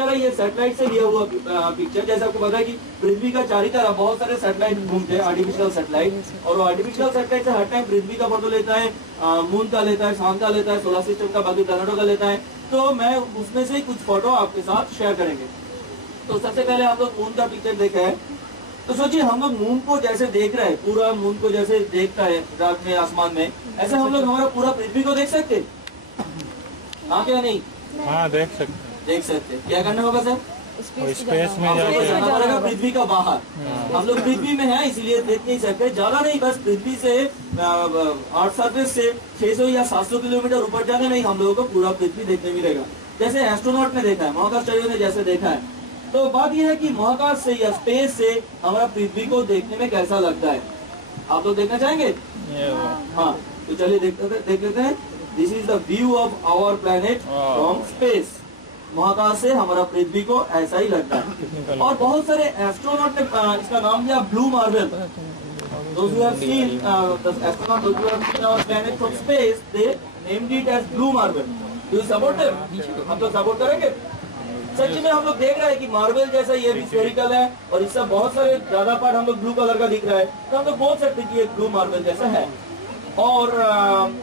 Picture है ये satellite से लिया हुआ पिक्चर। जैसे आपको पता है कि पृथ्वी का चारों तरफ बहुत सारे सैटेलाइट घूमते हैं, आर्टिफिशियल सैटेलाइट, और वो आर्टिफिशियल सैटेलाइट से हर टाइम पृथ्वी का फोटो लेता है, मून का लेता है, सन का लेता है, सोलर सिस्टम का, बाकी प्लैनेटों का लेता है। तो मैं उसमें से कुछ फोटो आपके साथ शेयर करेंगे। तो सबसे पहले हम लोग मून का पिक्चर देखा है। तो सोचिए हम लोग मून को जैसे देख रहे हैं, पूरा मून को जैसे देखता है रात में आसमान में, ऐसे हम लोग हमारा पूरा पृथ्वी को देख सकते? हाँ क्या नहीं? हाँ देख सकते। क्या करना होगा सर? स्पेस में हमारा पृथ्वी का बाहर, हम लोग पृथ्वी में हैं इसलिए देख नहीं सकते। ज्यादा नहीं, बस पृथ्वी से अर्थ सरफेस से 600 या 700 किलोमीटर ऊपर जाने में ही हम लोगों को पूरा पृथ्वी देखने मिलेगा। जैसे एस्ट्रोनॉट ने देखा है, महाकाशचार्यों ने जैसे देखा है। तो बात यह है कि महाकाश से या स्पेस से हमारा पृथ्वी को देखने में कैसा लगता है, आप लोग देखना चाहेंगे? हाँ, तो चलिए देख लेते हैं। This is the view of our planet from space. महाकाश से हमारा पृथ्वी को ऐसा ही लगता है। और बहुत सारे एस्ट्रोनॉट ने इसका नाम दिया blue marble. Those who have seen the astronaut, those who have seen our planet from space, they named it as blue marble. Do you support them? हम तो सपोर्ट करेंगे। सच में हम लोग देख रहे हैं कि मार्बल जैसा ये भी स्फेरिकल है और इसका बहुत सारे ज्यादा पार्ट हम लोग ब्लू कलर का दिख रहा है, तो हम लोग बोल सकते हैं कि ये ब्लू मार्बल जैसा है। और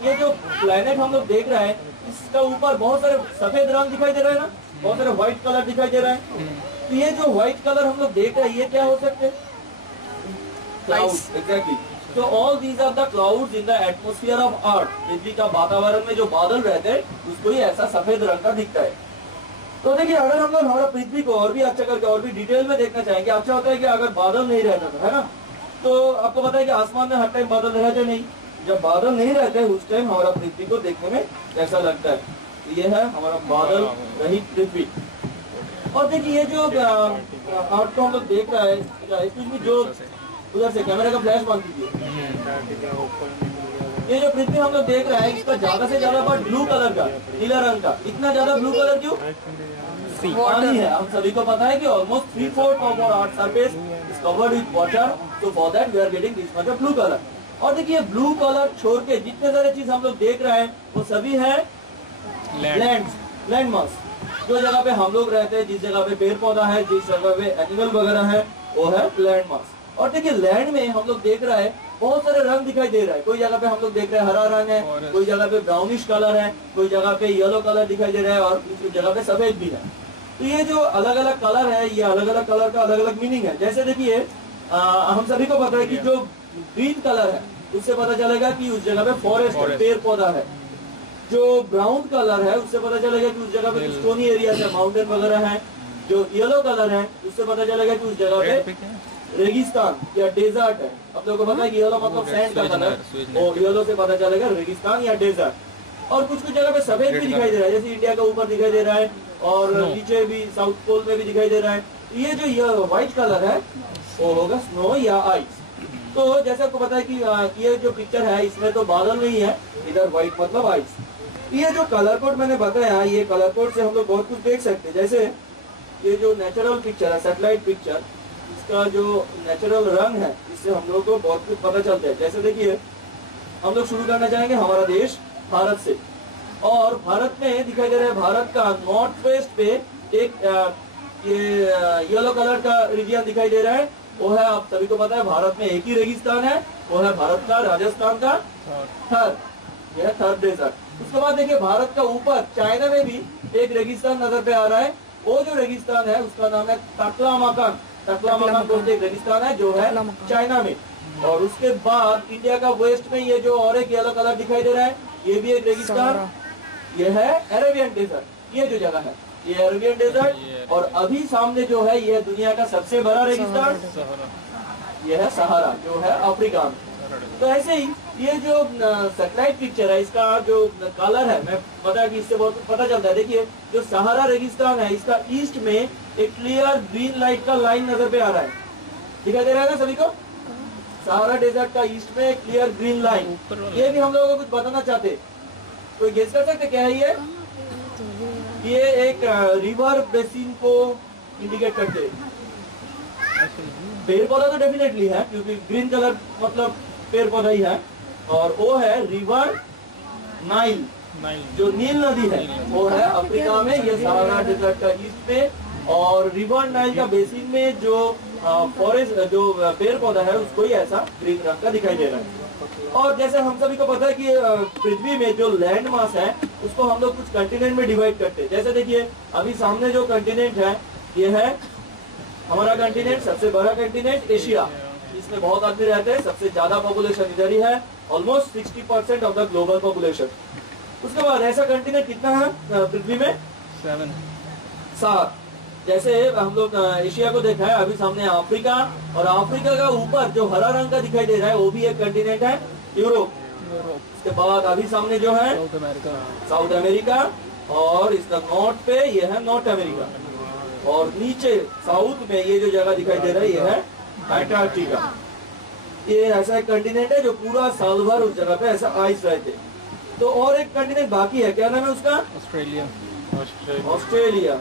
ये जो प्लैनेट हम लोग देख रहे हैं इसका ऊपर बहुत सारे सफेद रंग दिखाई दे रहा है ना, बहुत सारे व्हाइट कलर दिखाई दे रहा है। तो ये जो व्हाइट कलर हम लोग देख रहे हैं ये क्या हो सकते हैं? Clouds, exactly. तो all these are the clouds in the atmosphere of earth. पृथ्वी का वातावरण में जो बादल रहते हैं उसको ही ऐसा सफेद रंग का दिखता है। तो देखिए अगर हम लोग हमारा पृथ्वी को और भी अच्छा करके और भी डिटेल में देखना चाहेंगे, अच्छा होता है कि अगर बादल नहीं रहता था, है ना, तो आपको पता है कि आसमान में हर टाइम बादल रहते नहीं। जब बादल नहीं रहते उस टाइम हमारा पृथ्वी को देखने में कैसा लगता है। तो ये है हमारा बादल रहित पृथ्वी। और देखिए ये जो अर्थ को हम लोग देख रहा है, इसमें जो उधर से कैमरा का फ्लैश बंद कीजिए। ये जो पृथ्वी हम लोग देख रहे हैं इसका ज्यादा से ज्यादा पार्ट ब्लू कलर का, नीला रंग का। इतना ज्यादा ब्लू कलर क्यों? पानी है। हम सभी को पता है कि almost 3/4 of our earth surface is covered with water, so for that we are getting this much of blue colour. और देखिए ब्लू कलर छोड़ के जितने सारे चीज हम लोग देख रहे हैं वो सभी है लैंड मास। जो जगह पे हम लोग रहते हैं, जिस जगह पे पेड़ पौधा है, जिस जगह पे एनिमल वगैरह है, वो है लैंड मास। और देखिए लैंड में हम लोग देख रहे हैं बहुत सारे रंग दिखाई दे रहा है। कोई जगह पे हम लोग देख रहे हैं हरा रंग है, कोई जगह पे ब्राउनिश कलर है, कोई जगह पे येलो कलर दिखाई दे रहा है और कुछ जगह पे सफेद भी है। तो ये जो अलग अलग कलर है, ये अलग अलग कलर का अलग अलग मीनिंग है। जैसे देखिए हम सभी को पता है कि जो ग्रीन कलर है उससे पता चलेगा कि उस जगह पे फॉरेस्ट है, पेड़ पौधा है। जो ब्राउन कलर है उससे पता चलेगा कि उस जगह पे स्टोनी एरिया है, माउंटेन वगैरह है। जो येलो कलर है उससे पता चलेगा कि उस जगह पे रेगिस्तान या डेजर्ट है। अब लोगों को पता है कि येलो मतलब सैंड का कलर, और येलो से पता चलेगा रेगिस्तान या डेजर्ट। और कुछ कुछ जगह पे सफेद भी दिखाई दे रहा है, जैसे इंडिया का ऊपर दिखाई दे रहा है और नीचे भी साउथ पोल में भी दिखाई दे रहा है। ये जो व्हाइट कलर है वो होगा स्नो या आइस। तो जैसे आपको पता है कि ये जो पिक्चर है इसमें तो बादल नहीं है, इधर व्हाइट मतलब आइस। ये जो कलर कोड मैंने बताया, ये कलर कोड से हम लोग बहुत कुछ देख सकते हैं। जैसे ये जो नेचुरल पिक्चर है, सैटेलाइट पिक्चर, इसका जो नेचुरल रंग है इससे हम लोग को बहुत कुछ पता चलता है। जैसे देखिए हम लोग शुरू करना चाहेंगे हमारा देश भारत से, और भारत में दिखाई दे रहा है, भारत का नॉर्थ वेस्ट पे एक ये येलो कलर का रीजन दिखाई दे रहा है। वो है, आप सभी को पता है भारत में एक ही रेगिस्तान है, वो है भारत का राजस्थान का थर, यह थर डेजर्ट। उसके बाद देखिए भारत का ऊपर चाइना में भी एक रेगिस्तान नजर पे आ रहा है। वो जो रेगिस्तान है उसका नाम है तकलामकान। तकलामकान बोलते एक रेगिस्तान है जो है चाइना में। और उसके बाद इंडिया का वेस्ट में ये जो और एक येलो कलर दिखाई दे रहा है, ये भी एक रेगिस्तान, ये है अरेबियन डेजर्ट। ये जो जगह है ये अरेबियन डेजर्ट। और अभी सामने जो है ये दुनिया का सबसे बड़ा रेगिस्तान, ये है सहारा, जो है अफ्रीका में। तो ऐसे ही ये जो सैटेलाइट पिक्चर है इसका जो कलर है, मैं पता है कि इससे बहुत पता चलता है। देखिए जो सहारा रेगिस्तान है इसका ईस्ट में एक क्लियर ग्रीन लाइट का लाइन नजर पे आ रहा है, दिखाई दे रहा है ना सभी को? सहारा डेजर्ट का ईस्ट में क्लियर ग्रीन लाइन, ये भी हम लोगों को कुछ बताना चाहते। कोई गेस कर सकते क्या है ये एक रिवर बेसिन को इंडिकेट करते हैं। पेड़ पौधा तो डेफिनेटली है क्योंकि ग्रीन कलर मतलब पेड़ पौधा ही है। और वो है रिवर नाइल, जो नील नदी है वो है अफ्रीका में। ये सहारा डेजर्ट का ईस्ट में और रिवर नाइल का बेसिन में जो फॉरेस्ट जो पेड़ पौधा है उसको ही ऐसा ग्रीन रंग का दिखाई दे रहा है। और जैसे हम सभी को पता है कि पृथ्वी में जो लैंड मास है उसको हम लोग कुछ कंटिनेंट में डिवाइड करते हैं। जैसे देखिए अभी सामने जो कंटिनेंट है ये है हमारा कंटिनेंट, सबसे बड़ा कंटिनेंट एशिया, इसमें बहुत आदमी रहते हैं, सबसे ज्यादा पॉपुलेशन इधर ही है, almost 60% of the global population. उसके बाद ऐसा कंटिनेंट कितना है पृथ्वी में? 7। जैसे हम लोग एशिया को देखा है, अभी सामने अफ्रीका, और अफ्रीका का ऊपर जो हरा रंग का दिखाई दे रहा है वो भी एक कंटिनेंट है, यूरोप। उसके बाद अभी सामने जो है साउथ अमेरिका, और इसका नॉर्थ पे ये है नॉर्थ अमेरिका, और नीचे साउथ में ये जो जगह दिखाई दे रहा है ये है अंटार्कटिका। ये ऐसा एक कंटिनेंट है जो पूरा साल भर उस जगह पे ऐसा आइस रहते। तो और एक कंटिनेंट बाकी है, क्या नाम है उसका? Australia,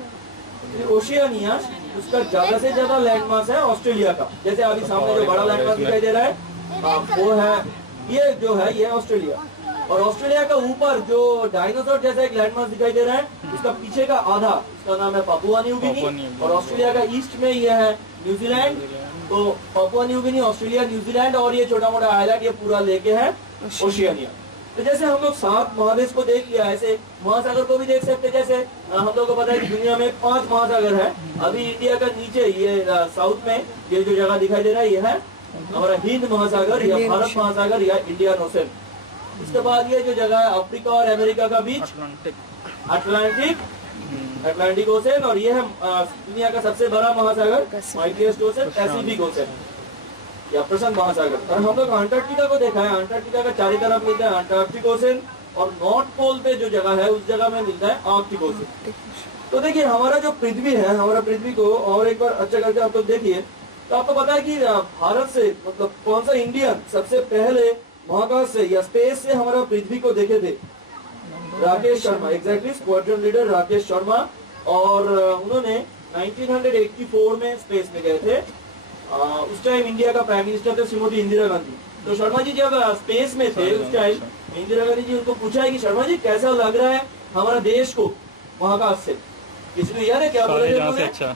Oceania. उसका ज्यादा से ज्यादा लैंडमास है ऑस्ट्रेलिया का। जैसे अभी सामने जो बड़ा लैंडमास दिखाई दे रहा है वो है ये जो है ये ऑस्ट्रेलिया। और ऑस्ट्रेलिया का ऊपर जो डायनासोर जैसा एक लैंडमास दिखाई दे रहा है उसका पीछे का आधा, उसका नाम है पापुआ न्यू गिनी। और ऑस्ट्रेलिया का ईस्ट में ये है न्यूजीलैंड। तो Papua New Guinea, Australia, New Zealand और ये छोटा मोटा आइलैंड ये पूरा लेके है ओशियानिया। तो जैसे हम लोग 7 महादेश को देख लिया, ऐसे महासागर को भी देख सकते। जैसे हम लोग को पता है कि दुनिया में 5 महासागर है। अभी इंडिया का नीचे ये साउथ में ये जो जगह दिखाई दे रहा है ये है हमारा हिंद महासागर या भारत महासागर या इंडियन ओशन। उसके बाद ये जो जगह है अफ्रीका और अमेरिका का बीच अटलांटिक ओशन, और ये है दुनिया का सबसे बड़ा महासागर माइटिएस्ट ओशन पैसिफिक ओशन या प्रशांत महासागर। और हम लोग अंटार्कटिका को देखा है, अंटार्कटिका का चारों तरफ मिलता है अंटार्कटिक ओशन, और नॉर्थ पोल पे जो जगह है उस जगह में मिलता है आर्कटिक ओशन। तो देखिए हमारा जो पृथ्वी है, हमारा पृथ्वी को और एक बार अच्छा करके आप लोग देखिए तो आपको पता है कि भारत से मतलब कौन सा इंडियन सबसे पहले महाकाश से या स्पेस से हमारा पृथ्वी को देखे थे? Rakesh Sharma, exactly squadron leader Rakesh Sharma. और उन्होंने 1984 में स्पेस में गए थे। उस टाइम इंडिया का प्राइम मिनिस्टर थे श्रीमती इंदिरा गांधी। तो शर्मा जी जब स्पेस में थे उस टाइम इंदिरा गांधी जी उनको पूछा है कि शर्मा जी कैसा लग रहा है हमारा देश को महाकाश से? किसी को याद है क्या बोले थे? अच्छा,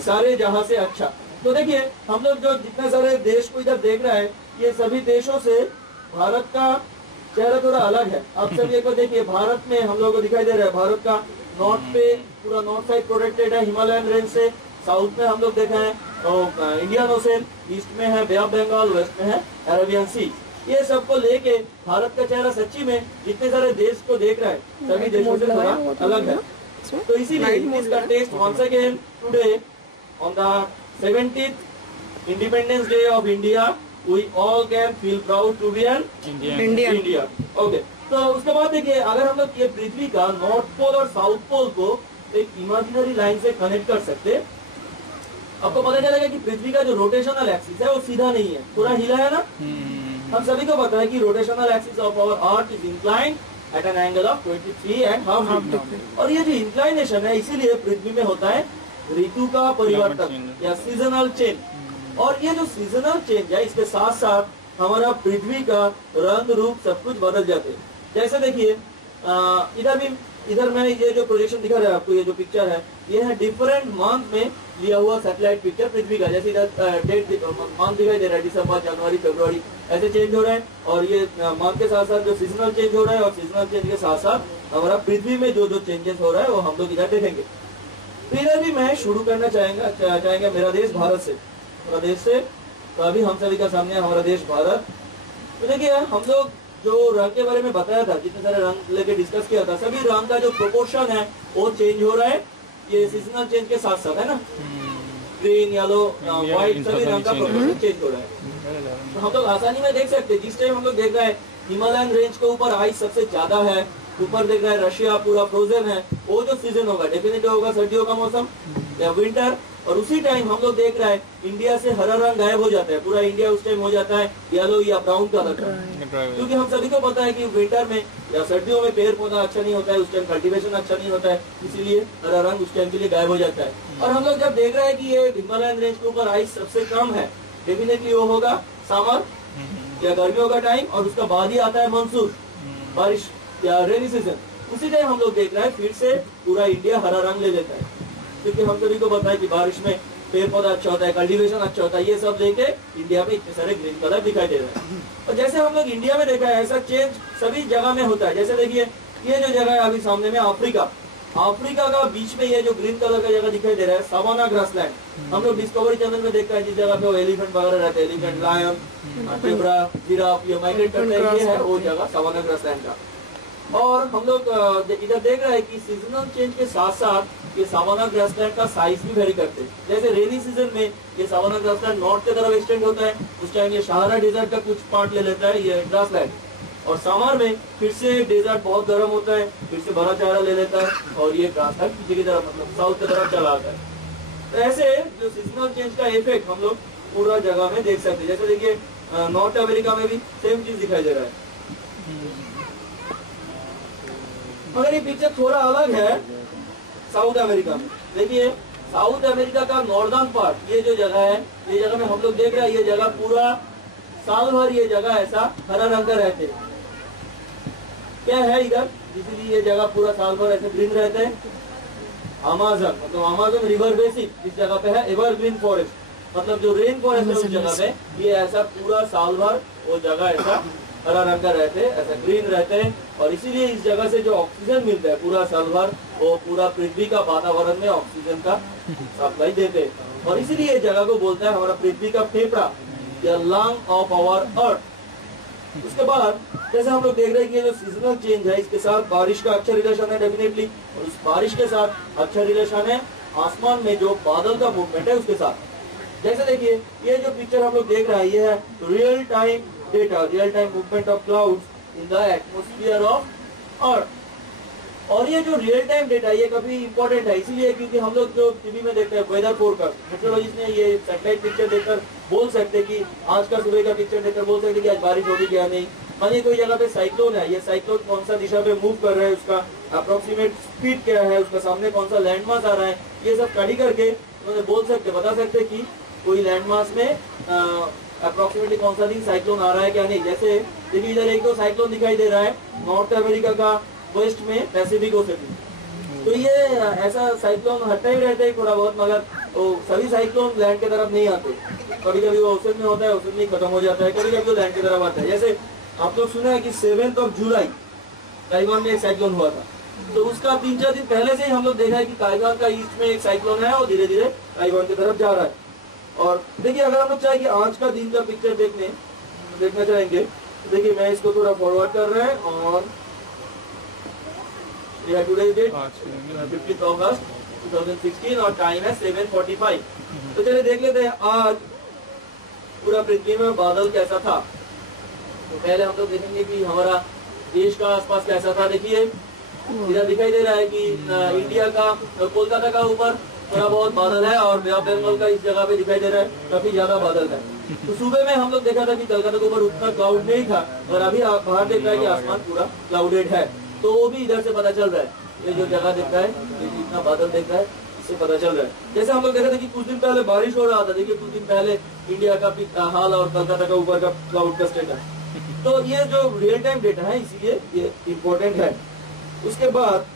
सारे जहां से अच्छा। तो देखिए हम लोग जो जितने सारे देश को इधर देख रहा है ये सभी देशों से भारत का चेहरा थोड़ा अलग है। आप सभी एक बार देखिए, भारत में हम लोगों को दिखाई दे रहा है भारत का नॉर्थ पे पूरा नॉर्थ साइड प्रोटेक्टेड है हिमालयन रेंज से। साउथ में हम लोग देखा है तो इंडियन ओशन, ईस्ट में है बे ऑफ बंगाल, वेस्ट में है अरेबियन सी। ये सबको लेके भारत का चेहरा सच्ची में जितने सारे देश को देख रहा है सभी देशों से थोड़ा अलग है। तो इसीलिए इसका test once again today on the 70th independence day of India we all can feel proud to be an Indian. Okay. तो उसके बाद देखिए अगर हम लोग ये पृथ्वी का नॉर्थ पोल और साउथ पोल को एक इमेजिनरी लाइन से कनेक्ट कर सकते, आपको पता चलेगा कि पृथ्वी का जो रोटेशनल एक्सिस है वो सीधा नहीं है, पूरा हिला है ना। हम सभी को पता है कि rotational axis of our earth is inclined at an angle of 23.5 degree. और ये जो इंक्लाइनेशन है इसीलिए पृथ्वी में होता है ऋतु का परिवर्तन या सीजनल चेंज। और ये जो सीजनल चेंज है इसके साथ साथ हमारा पृथ्वी का रंग रूप सब कुछ बदल जाते हैं। जैसे देखिए इधर मैं ये जो प्रोजेक्शन दिखा रहा है आपको, ये जो पिक्चर है ये है डिफरेंट मंथ में लिया हुआ सैटेलाइट पिक्चर पृथ्वी का। जैसे इधर डेट मंथ दिखाई दे रहा है, दिसंबर, जनवरी, फरवरी ऐसे चेंज हो रहे हैं। और ये मंथ के साथ साथ जो सीजनल चेंज हो रहा है और सीजनल चेंज के साथ साथ हमारा पृथ्वी में जो जो चेंजेस हो रहा है वो हम लोग इधर देखेंगे। तो इधर भी मैं शुरू करना चाहेंगे मेरा देश भारत से, देश से। तो अभी हम सभी का सामने हमारा देश भारत। तो देखिए हम लोग जो रंग के बारे में बताया था, जितने सारे रंग लेके डिस्कस किया था, सभी रंग का जो प्रोपोर्शन है वो चेंज हो रहा है ये सीजनल चेंज के साथ साथ, है ना। ग्रीन, येलो, व्हाइट सभी रंग का प्रोपोर्शन चेंज हो रहा है। तो हम लोग आसानी में देख सकते हैं। जिस टाइम हम लोग देख रहे हैं हिमालयन रेंज के ऊपर आइस सबसे ज्यादा है, ऊपर देख रहा है रशिया पूरा फ्रोजन है, वो जो सीजन होगा डेफिनेटली होगा सर्दियों का मौसम या विंटर। और उसी टाइम हम लोग देख रहे हैं इंडिया से हरा रंग गायब हो जाता है, पूरा इंडिया उस टाइम हो जाता है येलो या ब्राउन कलर का। क्योंकि हम सभी को पता है कि विंटर में या सर्दियों में पेड़ पौधा अच्छा नहीं होता है, उस टाइम कल्टीवेशन अच्छा नहीं होता है, इसीलिए हरा रंग उस टाइम के लिए गायब हो जाता है। और हम लोग जब देख रहे हैं कि ये हिमालयन रेंज के ऊपर आइस सबसे कम है, डेफिनेटली वो होगा समर या गर्मियों का टाइम, और उसका बाद ही आता है मानसून, बारिश या रेनी सीजन। उसी टाइम हम लोग देख रहे हैं फिर से पूरा इंडिया हरा रंग ले लेता है, क्योंकि हम सभी को पता है कि बारिश में पेड़ पौधा अच्छा होता है, कल्टीवेशन अच्छा होता है, ये सब लेके इंडिया में इतने सारे ग्रीन कलर दिखाई दे रहे हैं। और जैसे हम लोग इंडिया में देखा है ऐसा चेंज सभी जगह में होता है। जैसे देखिए ये जो जगह है अभी सामने में अफ्रीका का बीच में ये जो ग्रीन कलर का जगह दिखाई दे रहा है सवाना ग्रासलैंड। हम लोग डिस्कवरी चैनल में देखते हैं जिस जगह पे वो एलिफेंट वगैरह रहते हैं, एलिफेंट, लायन, ज़ेब्रा, जिराफ, ये माइग्रेट करते हैं, ये है वो जगह सवाना ग्रासलैंड का। और हम लोग इधर देख रहे हैं कि सीजनल चेंज के साथ साथ ये सवाना ग्रासलैंड का साइज भी वेरी करते हैं। जैसे रेनी सीजन में ये सवाना ग्रासलैंड नॉर्थ की तरफ एक्सटेंड होता है, उस टाइम ये सहारा डेजर्ट का कुछ पार्ट ले लेता है ये ग्रासलैंड, और समर में फिर से डेजर्ट बहुत गर्म होता है, फिर से बड़ा चेहरा ले लेता है और ये ग्रासलैंड पीछे की तरफ मतलब साउथ की तरफ चला आता है। तो ऐसे जो सीजनल चेंज का इफेक्ट हम लोग पूरा जगह में देख सकते हैं। जैसे देखिए नॉर्थ अमेरिका में भी सेम चीज दिखाई दे रहा है, मगर ये पिक्चर थोड़ा अलग है साउथ अमेरिका में। देखिए साउथ अमेरिका का नॉर्दर्न पार्ट, ये जो जगह है, ये जगह में हम लोग देख रहे हैं ये जगह पूरा साल भर ये जगह ऐसा हरा रंग का रहते हैं। क्या है इधर, इसीलिए ये जगह पूरा साल भर ऐसे ग्रीन रहते हैं। अमेज़न मतलब अमेज़न रिवर बेसिन इस जगह पे है, एवरग्रीन फॉरेस्ट मतलब जो रेन फॉरेस्ट है उस जगह पे ये ऐसा पूरा साल भर वो जगह ऐसा हरा रंग का रहते हैं, ऐसा ग्रीन रहते हैं। और इसीलिए इस जगह से जो ऑक्सीजन मिलता है पूरा साल भर वो पूरा पृथ्वी का वातावरण में ऑक्सीजन का सप्लाई देते हैं। और इसीलिए इस जगह को बोलता है हमारा पृथ्वी का फेफड़ा, the lung of our earth. उसके बाद जैसे हम लोग देख रहे हैं कि ये जो सीजनल चेंज है इसके साथ बारिश का अच्छा रिलेशन है डेफिनेटली, और उस बारिश के साथ अच्छा रिलेशन है आसमान में जो बादल का मूवमेंट है उसके साथ। जैसे देखिए ये जो पिक्चर हम लोग देख रहे हैं ये है real time data, real time movement of clouds in the atmosphere of अर्थ। और ये जो रियल टाइम डेटा ये काफी इंपॉर्टेंट है इसीलिए क्योंकि हम लोग जो टीवी में देखते हैं वेदर फोरकास्ट, मेट्रोलॉजिस्ट ने ये सैटेलाइट पिक्चर देखकर बोल सकते कि आज का सुबह का पिक्चर देखकर बोल सकते कि आज बारिश होगी क्या नहीं। मानिए कोई जगह पे साइक्लोन है, ये साइक्लोन कौन सा दिशा पे मूव कर रहा है, उसका अप्रोक्सीमेट स्पीड क्या है, उसका सामने कौन सा लैंडमास आ रहा है, ये सब स्टडी करके उन्होंने बोल सकते बता सकते कि कोई लैंडमास में अप्रोक्सीमेटली कौन सा दिन साइक्लोन आ रहा है क्या नहीं। जैसे देखिए इधर एक तो साइक्लोन दिखाई दे रहा है नॉर्थ अमेरिका का वेस्ट में पैसिफिक ओशन, तो ये ऐसा साइक्लोन हटता ही रहता है थोड़ा बहुत, मगर वो सभी साइक्लोन लैंड की तरफ नहीं आते। कभी कभी वो ओशन में होता है, ओशन में खत्म हो जाता है, कभी कभी वो लैंड की तरफ आता है। जैसे आप लोग सुना है कि 7 जुलाई ताइवान में एक साइक्लोन हुआ था, तो उसका 3-4 दिन पहले से ही हम लोग देखा है कि ताइवान का ईस्ट में एक साइक्लोन है और धीरे धीरे ताइवान की तरफ जा रहा है। और देखिए अगर हम लोग चाहे कि आज का दिन का पिक्चर देखना चाहेंगे तो देखिए मैं इसको थोड़ा फॉरवर्ड कर रहे हैं और टुडे डेट 15 अगस्त 2016 और टाइम है 7:45। तो चलिए देख लेते हैं आज पूरा पृथ्वी में बादल कैसा था। तो पहले हम लोग देखेंगे कि हमारा देश का आसपास कैसा था। देखिए इधर दिखाई दे रहा है कि इंडिया का कोलकाता का ऊपर थोड़ा बहुत बादल है और बंगाल का इस जगह पे दिखाई दे रहा है काफी ज्यादा बादल है। तो सुबह में हम लोग देखा था कि कलकत्ता के ऊपर उतना क्लाउड नहीं था और अभी बाहर देख रहा है कि आसमान पूरा क्लाउडेड है, तो वो भी इधर से पता चल रहा है। ये जो जगह दिख रहा है, ये जितना बादल दिख रहा है इससे पता चल रहा है। जैसे हम लोग देखा था कि कुछ दिन पहले बारिश हो रहा था, देखिए कुछ दिन पहले इंडिया का हाल और कलकत्ता का ऊपर का क्लाउड का स्टेटस। तो ये जो रियल टाइम डेटा है इसीलिए ये इम्पोर्टेंट है। उसके बाद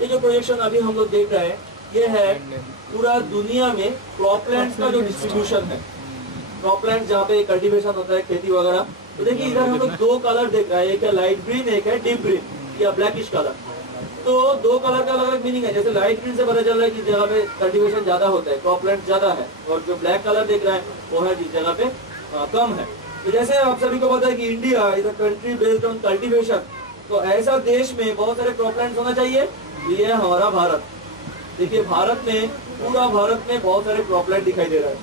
ये जो प्रोजेक्शन अभी हम लोग देख रहे हैं ये है पूरा दुनिया में क्रॉपलैंड्स का जो डिस्ट्रीब्यूशन है, क्रॉपलैंड जहाँ पे कल्टीवेशन होता है खेती वगैरह। तो देखिए इधर हम लोग 2 कलर देख रहे हैं, एक है लाइट ग्रीन एक है डीप ग्रीन या ब्लैकिश कलर। तो 2 कलर का अलग अलग मीनिंग है। जैसे लाइट ग्रीन से पता चल रहा है कि जगह पे कल्टीवेशन ज्यादा होता है, क्रॉपलैंड ज्यादा है, और जो ब्लैक कलर देख रहे हैं वो है जिस जगह पे कम है। तो जैसे आप सभी को पता है कि India is a country based on cultivation, तो ऐसा देश में बहुत सारे क्रॉपलैंड होना चाहिए। ये है हमारा भारत। देखिए भारत में पूरा भारत में बहुत सारे क्रॉपलैंड दिखाई दे रहा है।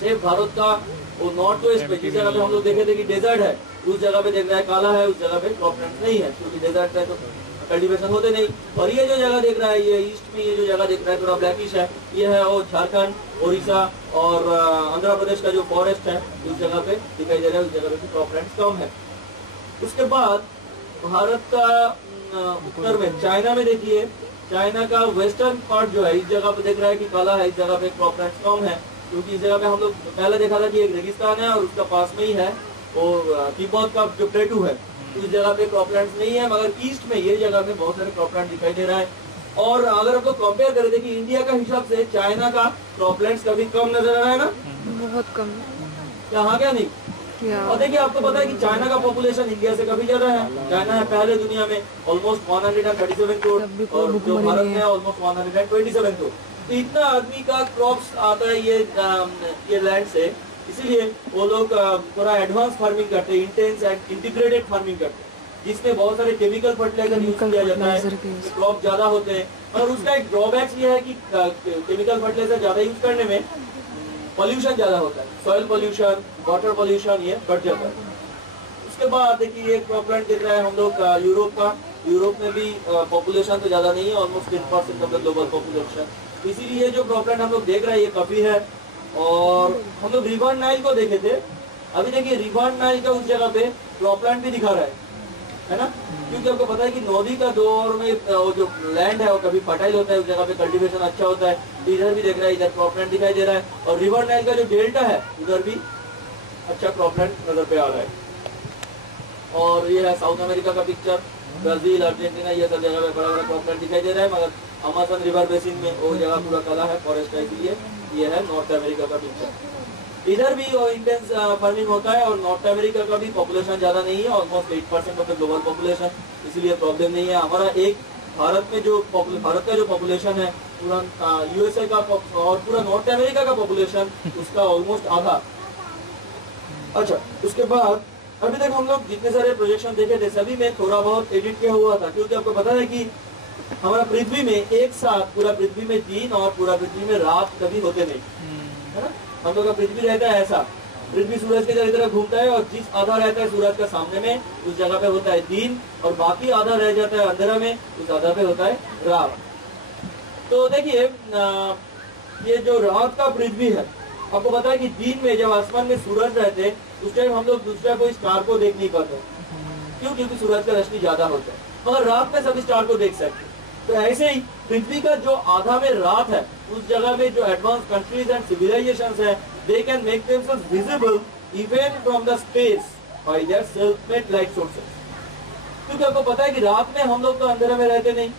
सिर्फ भारत का वो नॉर्थ वेस्ट पे जिस जगह पे हम लोग देखे थे कि डेजर्ट है उस जगह पे देख रहा है काला है, उस जगह पे क्रॉपलैंड नहीं है क्योंकि डेजर्ट है तो कल्टीवेशन होते नहीं। और ये जो जगह देख रहा है ये ईस्ट में ये जो जगह देख रहा है थोड़ा ब्लैकिश है, ये है वो झारखंड उड़ीसा और आंध्र प्रदेश का जो फॉरेस्ट है उस जगह पे दिखाई दे रहा है, उस जगह पे क्रॉपलैंड कम है। उसके बाद भारत का उत्तर में चाइना में देखिए, चाइना का वेस्टर्न पार्ट जो है इस जगह पे देख रहा है कि काला है, इस जगह पे क्रॉपलैंड कम है क्योंकि इस जगह पे हम लोग पहले देखा था कि एक रेगिस्तान है और उसका पास में ही है वो तिब्बत का जो प्लेटू है उस जगह पे क्रॉपलैंड नहीं है, मगर ईस्ट में ये जगह में बहुत सारे क्रॉपलैंड दिखाई दे रहा है। और अगर हम लोग कंपेयर करें देखिए इंडिया का हिसाब से चाइना का क्रॉपलैंड कभी कम नजर आ रहा है ना, बहुत कम। यहाँ क्या नहीं। और देखिए आपको पता है कि चाइना का पॉपुलेशन इंडिया से काफी ज्यादा है। चाइना है पहले दुनिया में ऑलमोस्ट 137 करोड़ और जो भारत में ऑलमोस्ट 127 करोड़। तो इतना आदमी का क्रॉप्स आता है ये लैंड से, इसीलिए वो लोग थोड़ा एडवांस फार्मिंग करते हैं, इंटेंस एंड इंटीग्रेटेड फार्मिंग करते हैं, जिसमें बहुत सारे केमिकल फर्टिलाइजर यूज किया जाता है, क्रॉप ज्यादा होते हैं। और उसका एक ड्रॉबैक्स ये है कि केमिकल फर्टिलाइजर ज्यादा यूज करने में पॉल्यूशन ज्यादा होता है, सॉइल पॉल्यूशन, वाटर पॉल्यूशन ये बढ़ जाता है। उसके बाद देखिए एक क्रॉपलैंड दिख रहा है हम लोग यूरोप का। यूरोप में भी पॉपुलेशन तो ज्यादा नहीं है, almost 10% of the global population. इसीलिए जो क्रॉपलैंड हम लोग देख रहे हैं ये काफी है। और हम लोग रिवर नाइल को देखे थे, अभी देखिए रिवर नाइल का उस जगह पे क्रॉपलैंड भी दिखा रहा है ना, क्योंकि आपको पता है कि नदी का दो ओर में जो लैंड है वो कभी फर्टाइल होता है, उस जगह पे कल्टीवेशन अच्छा होता है। इधर भी देख रहा है, इधर क्रॉपलैंड दिखाई दे रहा है। और रिवर नाइल का जो डेल्टा है उधर भी अच्छा क्रॉपलैंड नजर पे आ रहा है। और ये है साउथ अमेरिका का पिक्चर, ब्राजील, अर्जेंटीना, ये सब जगह पे बड़ा बड़ा क्रॉपलैंड दिखाई दे रहा है। मगर अमेज़न रिवर बेसिन में वो जगह पूरा काला है फॉरेस्ट है, इसलिए ये है नॉर्थ अमेरिका का पिक्चर। इधर भी इंटेंस फार्मिंग होता है और नॉर्थ अमेरिका का भी पॉपुलेशन ज्यादा नहीं है, almost 8% of the global population, इसलिए प्रॉब्लम नहीं है। हमारा एक भारत का जो पॉपुलेशन है पूरा यूएसए का और पूरा नॉर्थ अमेरिका का पॉपुलेशन उसका ऑलमोस्ट आधा। अच्छा, उसके बाद अभी तक हम लोग जितने सारे प्रोजेक्शन देखे थे सभी में थोड़ा बहुत एडिट किया हुआ था, क्योंकि आपको पता है कि हमारा पृथ्वी में एक साथ पूरा पृथ्वी में दिन और पूरा पृथ्वी में रात कभी होते नहीं, है ना। हम लोग का पृथ्वी रहता है ऐसा, पृथ्वी सूरज के चारों तरफ घूमता है और जिस आधा रहता है सूरज का सामने में उस जगह पे होता है दिन, और बाकी आधा रह जाता है अंधेरा में, उस आधा पे होता है रात। तो देखिए ये जो रात का पृथ्वी है, आपको पता है कि दिन में जब आसमान में सूरज रहते उस टाइम हम लोग दूसरा कोई स्टार को देख नहीं पाते, क्यों? क्योंकि सूरज का रोशनी ज्यादा होता है, मगर रात में सभी स्टार को देख सकते। तो ऐसे ही पृथ्वी का जो आधा में रात है उस जगह में जो एडवांस कंट्रीज एंड सिविलाइजेशंस है, they can make themselves visible even from the space bye their self made light sources. क्योंकि आपको पता है कि रात में हम लोग तो अंधेरे में रहते नहीं,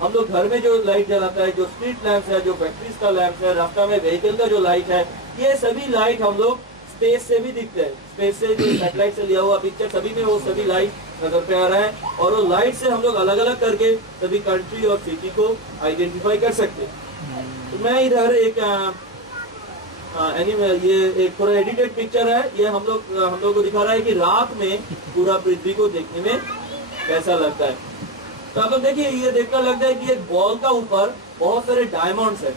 हम लोग घर में जो लाइट जलाता है, जो स्ट्रीट लैंप्स है, जो फैक्ट्रीज का लैंप है, रास्ता में व्हीकल का जो लाइट है, ये सभी लाइट हम लोग स्पेस से भी दिखते हैं। स्पेस से जो सैटेलाइट से लिया हुआ पिक्चर सभी में वो सभी लाइट नजर पे आ रहा है, और वो लाइट से हम लोग अलग अलग करके सभी कंट्री और सिटी को आइडेंटिफाई कर सकते हैं। तो मैं इधर एक ये एक थोड़ा एडिटेड पिक्चर है, ये हम लोग को दिखा रहा है कि रात में पूरा पृथ्वी को देखने में कैसा लगता है। तो आप लोग देखिए, ये देखकर लगता है कि एक बॉल का ऊपर बहुत सारे डायमंड्स है,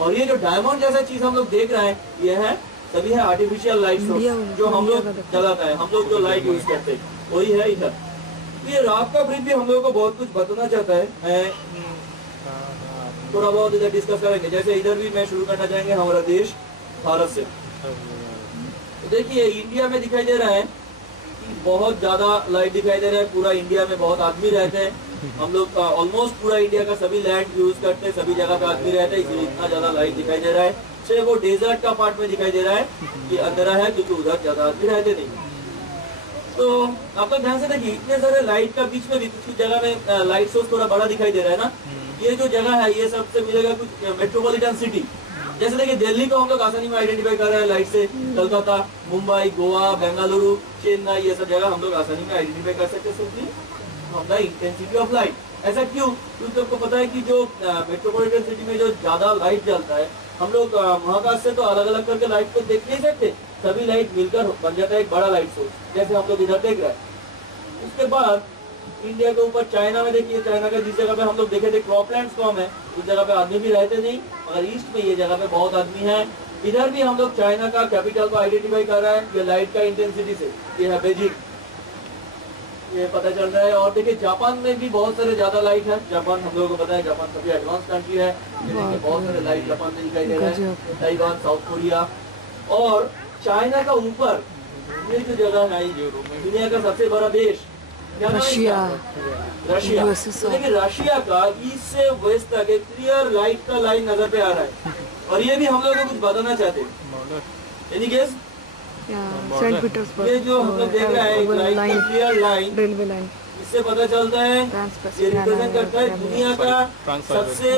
और ये जो डायमंड जैसा चीज हम लोग देख रहे हैं ये है सभी है आर्टिफिशियल लाइट सोर्स जो हम लोग जलाता है, हम लोग जो लाइट यूज करते हैं वही है इधर। ये रात का पृथ्वी हम लोग को बहुत कुछ बताना चाहता है, मैं थोड़ा बहुत इधर डिस्कस करेंगे। जैसे इधर भी मैं शुरू करना चाहेंगे हमारा देश भारत से। तो देखिए इंडिया में दिखाई दे रहा है कि बहुत ज्यादा लाइट दिखाई दे रहा है, पूरा इंडिया में बहुत आदमी रहते हैं, हम लोग ऑलमोस्ट पूरा इंडिया का सभी लैंड यूज करते हैं, सभी जगह पे आदमी रहते हैं, इसलिए इतना ज्यादा लाइट दिखाई दे रहा है। सिर्फ वो डेजर्ट का पार्ट में दिखाई दे रहा है कि अंधेरा है, क्योंकि उधर ज्यादा आदमी रहते नहीं। तो आप लोग ध्यान से देखिए, इतने सारे लाइट का बीच में भी कुछ जगह में लाइट सोर्स थोड़ा बड़ा दिखाई दे रहा है ना। ये जो जगह है ये सबसे मिलेगा कुछ मेट्रोपॉलिटन सिटी, जैसे देखिए दिल्ली को हम लोग आसानी में आइडेंटिफाई कर रहे हैं लाइट से, कलकत्ता, मुंबई, गोवा, बेंगलुरु, चेन्नई, ये सब जगह हम लोग आसानी में आइडेंटिफाई कर सकते हैं from the intensity of light. ऐसा क्यों? क्योंकि आपको पता है कि जो मेट्रोपॉलिटन सिटी में जो ज्यादा लाइट जलता है, हम लोग महाकाश से तो अलग अलग करके लाइट को देख नहीं सकते, सभी लाइट मिलकर बन जाता है एक बड़ा लाइट सोर्स, जैसे हम लोग इधर देख रहे हैं। उसके बाद इंडिया के ऊपर चाइना में देखिए, चाइना के जिस जगह पे हम लोग देखे थे क्रॉपलैंड्स कम है, उस जगह पे आदमी भी रहते नहीं, मगर ईस्ट में ये जगह पे बहुत आदमी है। इधर भी हम लोग चाइना का कैपिटल को आइडेंटिफाई कर रहे हैं ये लाइट का इंटेंसिटी से, ये है बीजिंग, ये पता चल रहा है। और देखिए जापान में भी बहुत सारे ज्यादा लाइट है, जापान हम लोगों को पता है जापान काफी एडवांस कंट्री है, देखिए बहुत सारे लाइट जापान में दिखाई दे रहा है, ताइवान, साउथ कोरिया। और चाइना का ऊपर ये जो जगह है दुनिया का सबसे बड़ा देश रशिया। तो देखिए रशिया का ईस्ट से वेस्ट तक एक क्लियर लाइट का लाइन नजर पे आ रहा है, और ये भी हम लोग को कुछ बताना चाहते हैं। Any guess? Saint Petersburg. ये जो हम लोग देख रहे हैं क्लियर लाइन, रेलवे लाइन, इससे पता चलता है ये रिप्रेजेंट करता है दुनिया का सबसे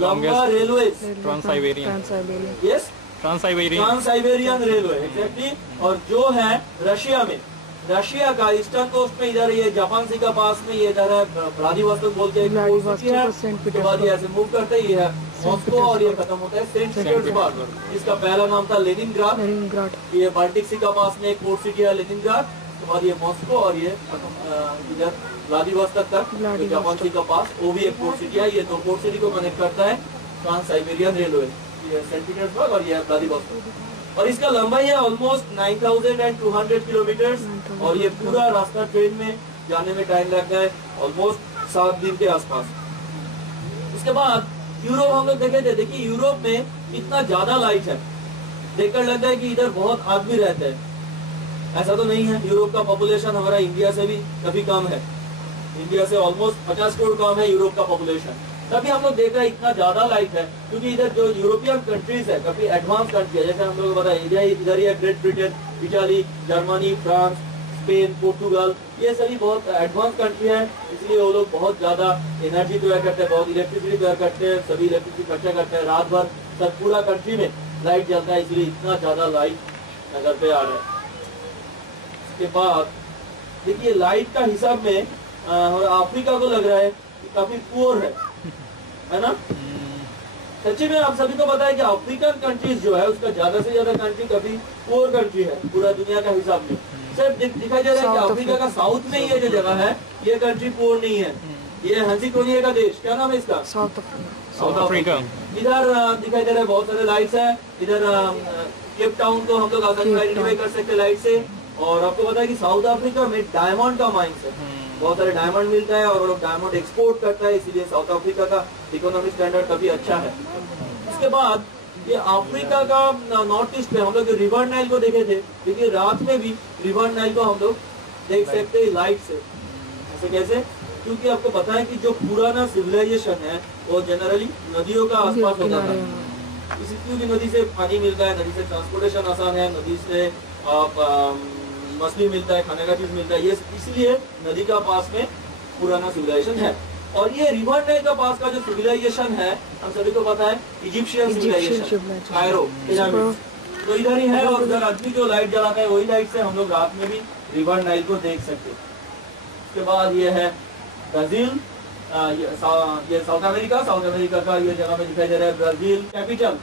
लंबा railway, trans Siberian, yes trans Siberian railway exactly. और जो है रशिया में, रशिया का ईस्टर्न कोस्ट में इधर ये जापान सी का पास में ये इधर है व्लादिवोस्तोक बोल के उसके बाद ये ऐसे मूव करते ही है मॉस्को और ये खत्म होता है सेंट पीटर्सबर्ग, जिसका पहला नाम था लेनिनग्राड। ये बाल्टिक सी का पास में एक पोर्ट सिटी है लेनिनग्राड, उसके बाद ये मॉस्को और ये इधर व्लादिवोस्तोक तक जापान सी का पास वो भी एक पोर्ट सिटी है। ये दो पोर्ट सिटी को कनेक्ट करता है ट्रांस साइबेरियन रेलवे, ये सेंट पीटर्सबर्ग और ये व्लादिवोस्तोक। और इसका लंबाई है ऑलमोस्ट 9200 किलोमीटर और ये पूरा रास्ता ट्रेन में जाने में टाइम लगता है ऑलमोस्ट 7 दिन के आसपास। उसके बाद यूरोप हम लोग देखे थे, देखिए यूरोप में इतना ज्यादा लाइट है, देखकर लगता है कि इधर बहुत आदमी रहते हैं, ऐसा तो नहीं है। यूरोप का पॉपुलेशन हमारा इंडिया से भी काफी कम है, इंडिया से ऑलमोस्ट 50 करोड़ कम है यूरोप का पॉपुलेशन। तभी हम लोग देख रहे हैं इतना ज्यादा लाइट है क्योंकि इधर जो यूरोपियन कंट्रीज है काफी एडवांस कंट्री है, जैसे हम लोग बताए इधर ही great Britain, Italy, Germany, France, Spain, Portugal, ये सभी बहुत एडवांस कंट्री है, इसलिए वो लोग बहुत ज्यादा एनर्जी तैयार करते हैं, बहुत इलेक्ट्रिसिटी तैयार करते हैं, सभी इलेक्ट्रिसिटी खर्चा करते हैं, रात भर सब पूरा कंट्री में लाइट जलता है, इसलिए इतना ज्यादा लाइट नजर पे आ रहा है। इसके बाद देखिए लाइट का हिसाब में अफ्रीका को लग रहा है कि काफी पुअर है ना। सच्ची में आप सभी को पता है कि अफ्रीकन कंट्रीज जो है उसका ज्यादा से ज्यादा कंट्री काफी पुअर कंट्री है पूरा दुनिया का हिसाब में। सिर्फ दिखाई दे रहा है कि अफ्रीका का साउथ में ये जो जगह है ये कंट्री पुअर नहीं है। ये हंसी कोनिया का देश, क्या नाम है इसका? South Africa. इधर दिखाई दे रहा है बहुत सारे लाइट्स है, इधर केप टाउन को हम लोग आसानी से आइडेंटिफाई कर सकते हैं लाइट से। और आपको पता है कि साउथ अफ्रीका में डायमंड का माइंस है, बहुत सारे डायमंड मिलता है और वो लोग डायमंड एक्सपोर्ट करता है, इसीलिए साउथ अफ्रीका का इकोनॉमिक स्टैंडर्ड काफी अच्छा है। उसके बाद ये अफ्रीका का नॉर्थ ईस्ट में हम लोग रिवर नाइल को देखे थे, देखिए रात में भी रिवर नाइल को हम लोग देख सकते हैं लाइट से। ऐसे कैसे? क्योंकि आपको पता है कि जो पुराना सिविलाइजेशन है वो जनरली नदियों का आसपास होता है, क्योंकि नदी से पानी मिलता है, नदी से ट्रांसपोर्टेशन आसान है, नदी से मछली मिलता है, खाने का चीज मिलता है, ये इसलिए नदी का पास में पुराना सिविलाइजेशन है। और ये रिवर नाइल का पास का जो सिविलाइजेशन है हम सभी को पता है इजिप्शियन सिविलाइजेशन, कायरो, तो इधर ही है। और उधर आदमी जो लाइट जलाता है वही लाइट से हम लोग रात में भी रिवर नाइल को देख सकते हैं। उसके बाद ये है ब्राजील, ये साउथ अमेरिका का ये जगह में दिखाई दे रहा है ब्राजील कैपिटल,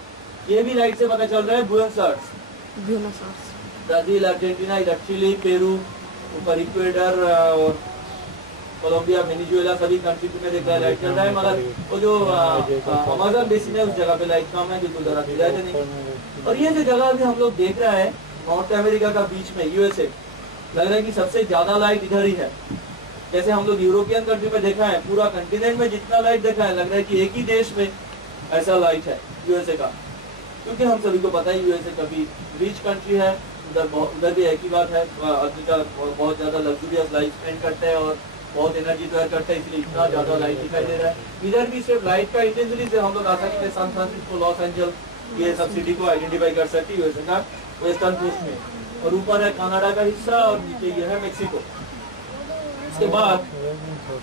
ये भी लाइट से पता चल रहा है बुएनोस आयर्स। ब्राजील, अर्जेंटीना, इधर चिली, पेरू, ऊपर इक्वेडर और कोलंबिया, वेनेजुएला सभी कंट्री में देख रहा है लाइट चल रहा है। मगर वो जो अमेज़न बेसिन है उस जगह पे लाइट कम है क्योंकि उधर अभी रहते नहीं। और ये जो जगह भी हम लोग देख रहा है नॉर्थ अमेरिका का बीच में यूएसए, लग रहा है कि सबसे ज्यादा लाइट इधर ही है। जैसे हम लोग यूरोपियन कंट्री में देखा है, पूरा कंटिनेंट में जितना लाइट देखा है लग रहा है कि एक ही देश में ऐसा लाइट है यूएसए का, क्योंकि हम सभी को पता है यूएसए काफी रिच कंट्री है, उधर भी एक ही बात है, बहुत ज्यादा लग्जरियस लाइफ स्पेंड करते हैं और बहुत एनर्जी तैयार करते हैं, इसलिए इतना ज्यादा लाइट दिखाई दे रहा है। इधर भी सिर्फ लाइट का इंटेंसिटी से हम लोग आसानी से सैन फ्रांसिस्को, लॉस एंजल्स ये सब सिटी को आइडेंटिफाई कर सकते हैं यूएसए का वेस्टर्न कोस्ट में। और ऊपर है कनाडा का हिस्सा और नीचे ये है मेक्सिको। उसके बाद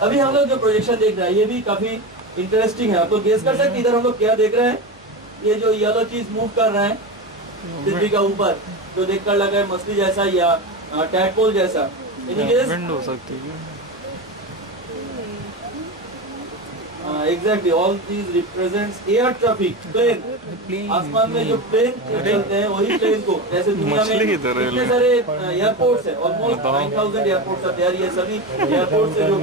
अभी हम लोग जो प्रोजेक्शन देख रहे हैं ये भी काफी इंटरेस्टिंग है। आप लोग गेस कर सकते हैं इधर हम लोग क्या देख रहे हैं? ये जो येलो चीज मूव कर रहा है पृथ्वी का ऊपर, जो देखकर लगा है मछली जैसा या टैडपोल जैसा, विंड हो सकती है। Exactly, all these represents air traffic, plane, आसमान में जो प्लेन चलते हैं वही प्लेन को, जैसे दुनिया में कितने सारे एयरपोर्ट्स है, ऑलमोस्ट 9000 एयरपोर्ट्स आते हैं। ये सभी एयरपोर्ट से जो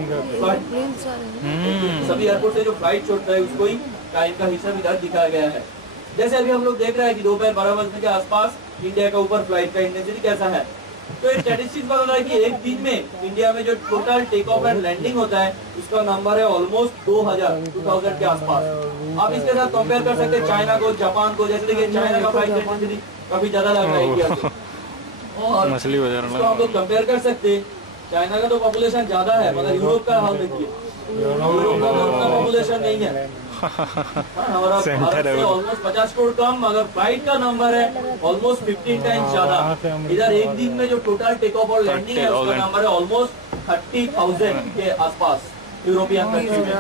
सभी एयरपोर्ट से जो फ्लाइट छोड़ता है उसको ही टाइम का हिसाब इधर दिखाया गया है। जैसे अभी हम लोग देख रहे हैं कि दोपहर 12 बजने के आसपास इंडिया का ऊपर फ्लाइट का इंटेंसिटी कैसा है। तो एक स्टैटिस्टिक्स बता रहा है कि एक दिन में इंडिया में जो total take off and landing होता है उसका नंबर है ऑलमोस्ट 2000 के आसपास। आप इसके साथ कंपेयर कर सकते हैं चाइना को, जापान को। जैसे देखिए चाइना का फ्लाइट इंटेंसिटी काफी ज्यादा लग रहा है इंडिया से, और इसको हम लोग कंपेयर कर सकते हैं। चाइना का तो पॉपुलेशन ज्यादा है, मगर यूरोप का हाल देखिए, यूरोप का तो उतना पॉपुलेशन नहीं है। हमारा Center भारत है से वो। ऑलमोस्ट 50 करोड़ कम, अगर फ्लाइट का नंबर है ऑलमोस्ट 15 टाइम्स ज्यादा। इधर एक दिन में जो टोटल टेक ऑफ और लैंडिंग है उसका 30,000 नंबर है ऑलमोस्ट 30,000 के आसपास यूरोपियन कंट्री में।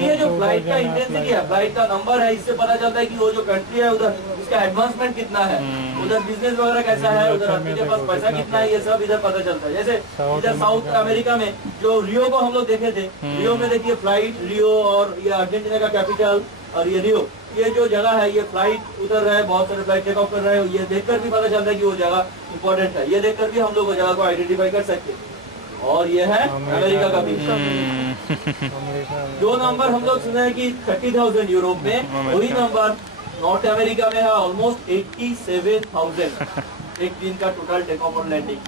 ये जो फ्लाइट का इंटेंसिटी है, फ्लाइट का नंबर है, इससे पता चलता है कि वो जो कंट्री है उधर उसका एडवांसमेंट कितना है, उधर बिजनेस वगैरह कैसा है, उधर आदमी के पास पैसा कितना है, ये सब इधर पता चलता है। जैसे इधर साउथ अमेरिका में जो रियो को हम लोग देखे थे, रियो में देखिए फ्लाइट रियो, और ये अर्जेंटीना का कैपिटल, और ये रियो, ये जो जगह है, ये फ्लाइट उतर रहा है, बहुत सारे फ्लाइट टेक ऑफ कर रहे हैं, ये देखकर भी पता चलता है कि वो जगह इंपॉर्टेंट है। ये देखकर भी हम लोग वो जगह को आइडेंटिफाई कर सकते हैं। और ये है अमेरिका का बीच। जो नंबर हम लोग सुने हैं कि 30,000 यूरोप में, वही नंबर नॉर्थ अमेरिका में है ऑलमोस्ट 87,000 एक दिन का टोटल टेक ऑफ और लैंडिंग।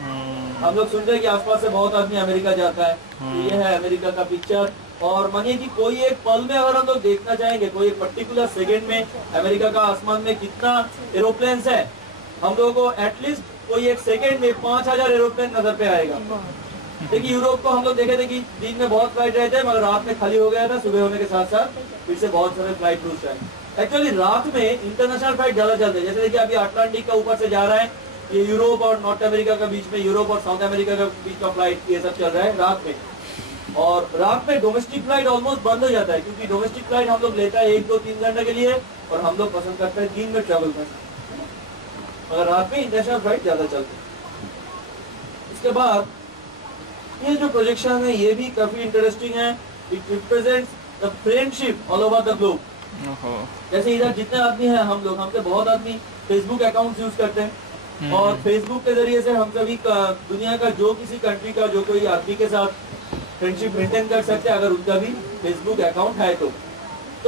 हम लोग सुनते हैं कि आसपास से बहुत आदमी अमेरिका जाता है, तो ये है अमेरिका का पिक्चर। और मानिए कि कोई एक पल में अगर हम लोग देखना चाहेंगे, कोई एक पर्टिकुलर सेकेंड में अमेरिका का आसमान में कितना एरोप्लेन्स है, हम लोगों को एटलीस्ट कोई एक सेकेंड में 5,000 एरोप्लेन नजर पे आएगा। देखिए यूरोप को हम लोग देखे थे कि दिन में बहुत फ्लाइट रहते हैं, मगर रात में खाली हो गया था, सुबह होने के साथ साथ फिर से बहुत सारे फ्लाइट रूट है। एक्चुअली रात में इंटरनेशनल फ्लाइट ज्यादा चलते हैं। जैसे देखिए अभी अटलांटिक का ऊपर से जा रहा है, ये यूरोप और नॉर्थ अमेरिका के बीच में, यूरोप और साउथ अमेरिका के बीच का फ्लाइट ये सब चल रहा है रात में। और रात में डोमेस्टिक फ्लाइट ऑलमोस्ट बंद हो जाता है, क्योंकि डोमेस्टिक फ्लाइट हम लोग लेता है 1, 2, 3 घंटे के लिए, और हम लोग पसंद करते हैं दिन में ट्रेवल करना, मगर रात में इंटरनेशनल फ्लाइट ज्यादा चलती है। इसके बाद ये जो प्रोजेक्शन है ये भी काफी इंटरेस्टिंग है। It represents the friendship all over the globe. जैसे इधर जितने आदमी हैं हम लोग, हमसे बहुत आदमी फेसबुक अकाउंट यूज करते हैं, और फेसबुक के जरिए से हम सभी दुनिया का जो किसी कंट्री का जो कोई आदमी के साथ फ्रेंडशिप मेंटेन कर सकते हैं, अगर उनका भी फेसबुक अकाउंट है तो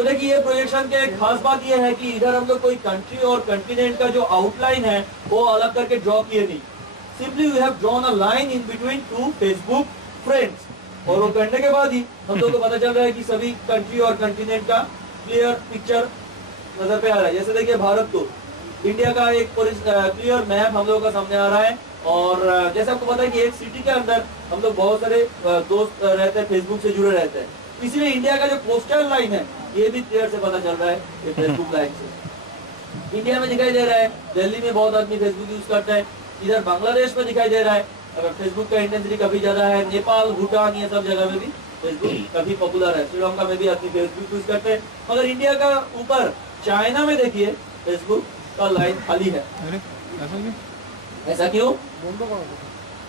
देखिए ये प्रोजेक्शन की एक खास बात यह है कि इधर हम लोग कोई कंट्री और कंटिनेंट का जो आउटलाइन है वो अलग करके ड्रॉ किए नहीं। Simply we have drawn a line in between two Facebook friends, और वो करने के बाद ही हम लोग को पता चल रहा है कि सभी कंट्री और कंटिनेंट का क्लियर पिक्चर नजर पे आ रहा है। जैसे देखिए भारत को, इंडिया का एक क्लियर मैप हम लोगों का सामने आ रहा है, और जैसे आपको पता है कि एक सिटी के अंदर हम लोग बहुत सारे दोस्त रहते हैं, फेसबुक से जुड़े रहते हैं, इसलिए इंडिया का जो पोस्टल लाइन है ये भी क्लियर से पता चल रहा है ये फेसबुक लाइन से। इंडिया में दिखाई दे रहा है, दिल्ली में बहुत आदमी फेसबुक यूज करते हैं, इधर बांग्लादेश में दिखाई दे रहा है, अगर फेसबुक का इंटेंसिटी काफी ज्यादा है, नेपाल, भूटान, ये सब जगह में भी फेसबुक काफी पॉपुलर है, श्रीलंका में भी आदमी फेसबुक यूज करते हैं। मगर इंडिया का ऊपर चाइना में देखिए फेसबुक का लाइन खाली है। ऐसा क्यों?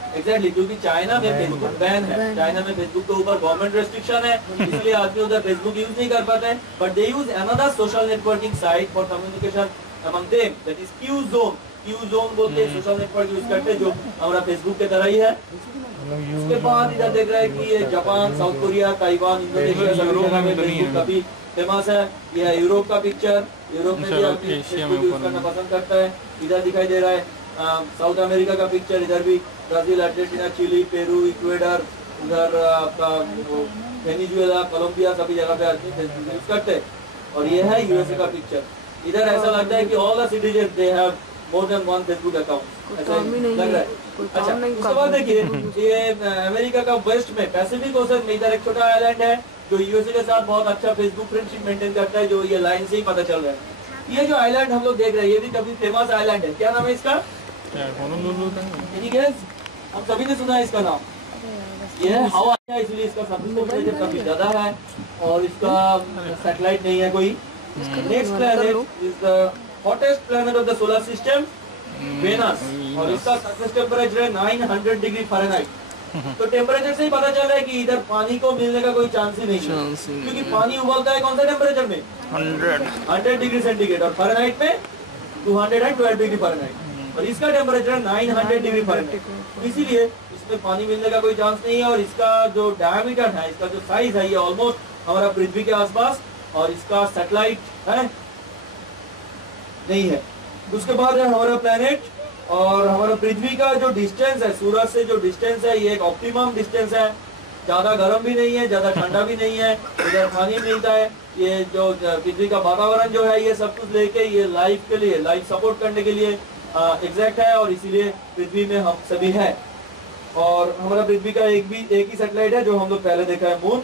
एग्जैक्टली क्योंकि चाइना में फेसबुक बैन है, चाइना में फेसबुक के ऊपर गवर्नमेंट रेस्ट्रिक्शन है, इसलिए आदमी उधर फेसबुक यूज नहीं कर पाते हैं, but they use another social networking site for communication among them, that is Q zone. Q zone बोल के सोशल नेटवर्क यूज करते हैं जो हमारा फेसबुक के तरह ही है। उसके बाद इधर देख रहे हैं कि ये Japan, south Korea, Taiwan, Indonesia सभी जगह में फेसबुक काफी फेमस है। यह है यूरोप का पिक्चर, यूरोप में भी आदमी फेसबुक यूज करना पसंद करता है। इधर दिखाई दे रहा है साउथ अमेरिका का पिक्चर, इधर भी Brazil, Argentina, Chile, Peru, Ecuador, उधर आपका वेनेजुएला, कोलंबिया, सभी जगह पे आदमी फेसबुक यूज करते हैं। और ये है यूएसए का पिक्चर, इधर ऐसा लगता है कि all the citizen they have more than one Facebook account, ऐसा लग रहा है। अच्छा, उसके बाद देखिए ये अमेरिका का वेस्ट में पैसिफिक ओशन में इधर एक छोटा आइलैंड है जो यूएसए के साथ बहुत अच्छा फेसबुक फ्रेंडशिप मेंटेन करता है, जो ये लाइन से ही पता चल रहा है। ये जो आइलैंड हम लोग देख रहे हैं ये भी काफी फेमस आइलैंड है, क्या नाम है इसका? हम सभी ने सुना है इसका नाम, ये है हवा है, इसलिए इसका सर्फेस काफी ज्यादा है, और इसका सैटेलाइट नहीं है कोई। Next planet is the hottest planet of the solar system, Venus, और इसका सरफेस टेम्परेचर है 900 डिग्री फ़ारेनहाइट। तो टेम्परेचर से ही पता चल रहा है कि इधर पानी को मिलने का कोई चांस ही नहीं है, क्योंकि पानी उबलता है कौन सा टेम्परेचर में? 100 डिग्री सेंटीग्रेड, और फ़ारेनहाइट में 212 डिग्री फ़ारेनहाइट, और इसका टेम्परेचर 900 डिग्री फ़ारेनहाइट। इसीलिए इसमें पानी मिलने का कोई चांस नहीं है, और इसका जो डायमीटर है, इसका जो साइज है, ये ऑलमोस्ट हमारा पृथ्वी के आसपास, और इसका सैटेलाइट है नहीं है। उसके बाद है हमारा प्लेनेट, और हमारा पृथ्वी का जो डिस्टेंस है सूरज से, जो डिस्टेंस है ये एक ऑप्टिमम डिस्टेंस है, ज्यादा गर्म भी नहीं है, ज्यादा ठंडा भी नहीं है, इधर पानी मिलता है। ये जो पृथ्वी का वातावरण जो है ये सब कुछ लेके ये लाइफ के लिए, लाइफ सपोर्ट करने के लिए एग्जैक्ट है, और इसीलिए पृथ्वी में हम सभी हैं। और हमारा पृथ्वी का एक ही सैटेलाइट है जो हम लोग पहले देखा है, मून।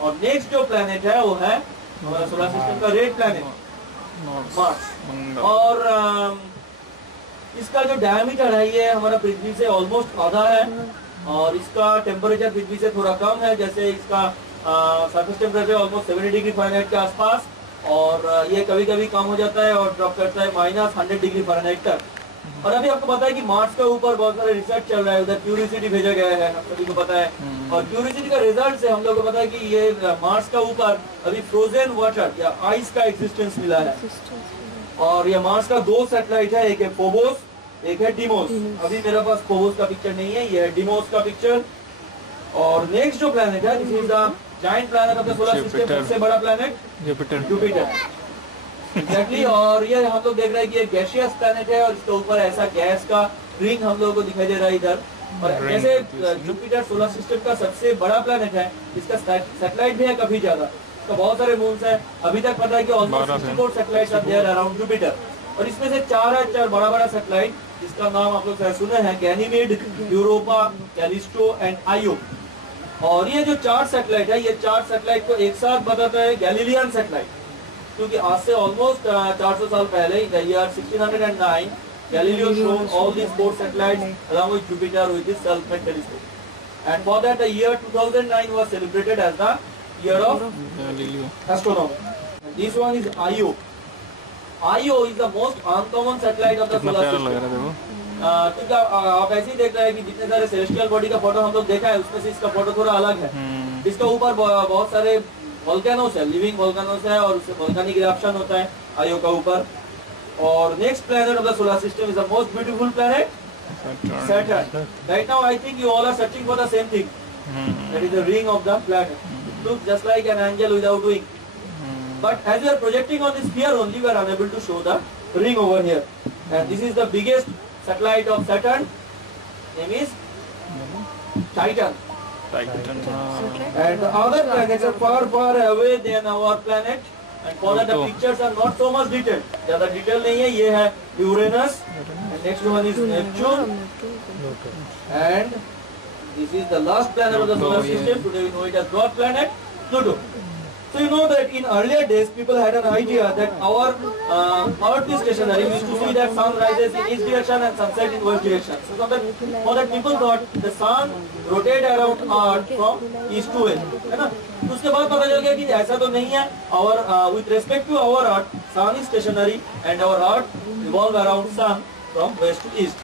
और नेक्स्ट जो प्लेनेट है वो है हमारा सोलर सिस्टम का रेड प्लैनेट मार्स। मंगल। और इसका जो डायमीटर है ये हमारा पृथ्वी से ऑलमोस्ट आधा है, और इसका टेम्परेचर पृथ्वी से थोड़ा कम है। जैसे इसका surface temperature almost 70 degree Fahrenheit के आसपास, और ये कभी कभी कम हो जाता है और ड्रॉप करता है -100 डिग्री फ़ारेनहाइट तक। और अभी आपको पता है कि मार्स के ऊपर बहुत सारे रिसर्च चल रहा है, उधर क्यूरियोसिटी भेजा गया है, हम सभी को पता है। और क्यूरियोसिटी का रिजल्ट से हम लोग को पता है कि ये मार्स का ऊपर अभी फ्रोजन वाटर या आइस का एग्जिस्टेंस मिला है। और ये मार्स का 2 सैटेलाइट है, एक है फोबोस, एक है डिमोस। अभी मेरे पास फोबोस का पिक्चर नहीं है, ये है डिमोस का पिक्चर। और नेक्स्ट जो प्लैनेट है, this is the giant planet of the solar system, सबसे बड़ा प्लैनेट जुपिटर। एग्जैक्टली। और ये हम लोग देख रहे हैं कि ये गैसियस प्लैनेट है, और इसके ऊपर ऐसा गैस का रिंग हम लोगों को दिखाई दे रहा है इधर। और जैसे जुपिटर सोलर सिस्टम का सबसे बड़ा प्लैनेट है, इसका सैटेलाइट भी है काफी ज्यादा, इसका बहुत सारे मून्स है। अभी तक पता है कि almost 64 satellites are there around Jupiter, और इसमें से 4 बड़ा बड़ा सैटेलाइट, जिसका नाम आप लोग शायद सुने हैं, गैनीमेड, यूरोपा, कैलिस्टो एंड आयो। और ये जो 4 सैटेलाइट है, ये 4 सैटेलाइट को एक साथ बताता है गैलीलियन सैटेलाइट, क्योंकि आज से ऑलमोस्ट 400 साल पहले, in the year 1609, Galileo showed all these 4 satellites along with Jupiter with his self-made telescope. And for that, the year 2009 was celebrated as the year of astronomy. And this one is Io. Io is the most uncommon satellite of the कितना solar प्यारा लग system. रहा है देखो। क्योंकि आप ऐसे ही देख रहे हैं कि जितने सारे सेलेस्टियल बॉडी का फोटो हम लोग देखा है, उसमें से इसका फोटो थोड़ा अलग है। इसका ऊपर बहुत सारे वोल्केनोस है, लिविंग वोल्केनोस है, और उससे वोल्केनिक इरप्शन होता है आयो का ऊपर। और next planet of the solar system is the most beautiful planet Saturn. Right now I think you all are searching for the same thing. That is the ring of the planet. Looks just like an angel without wing. But as we are projecting on this sphere only, we are unable to show the ring over here. And this is the biggest satellite of Saturn. Name is Titan. And the other planets are far away than our planet. And for that the pictures are not so much detailed. ज़्यादा detail नहीं है। ये है Uranus, and next one is Neptune, and this is the last planet of the solar system. Today we know it as dwarf planet, Pluto. So you know that in earlier days people had an idea that our Earth is stationary. We used to see that sun rises in east direction and sunset in west direction. So for that people thought the sun rotate around Earth from east to west, है ना? तो उसके बाद पता चल गया कि ऐसा तो नहीं है। Our with respect to our Earth, sun is stationary and our Earth revolve around sun from west to east.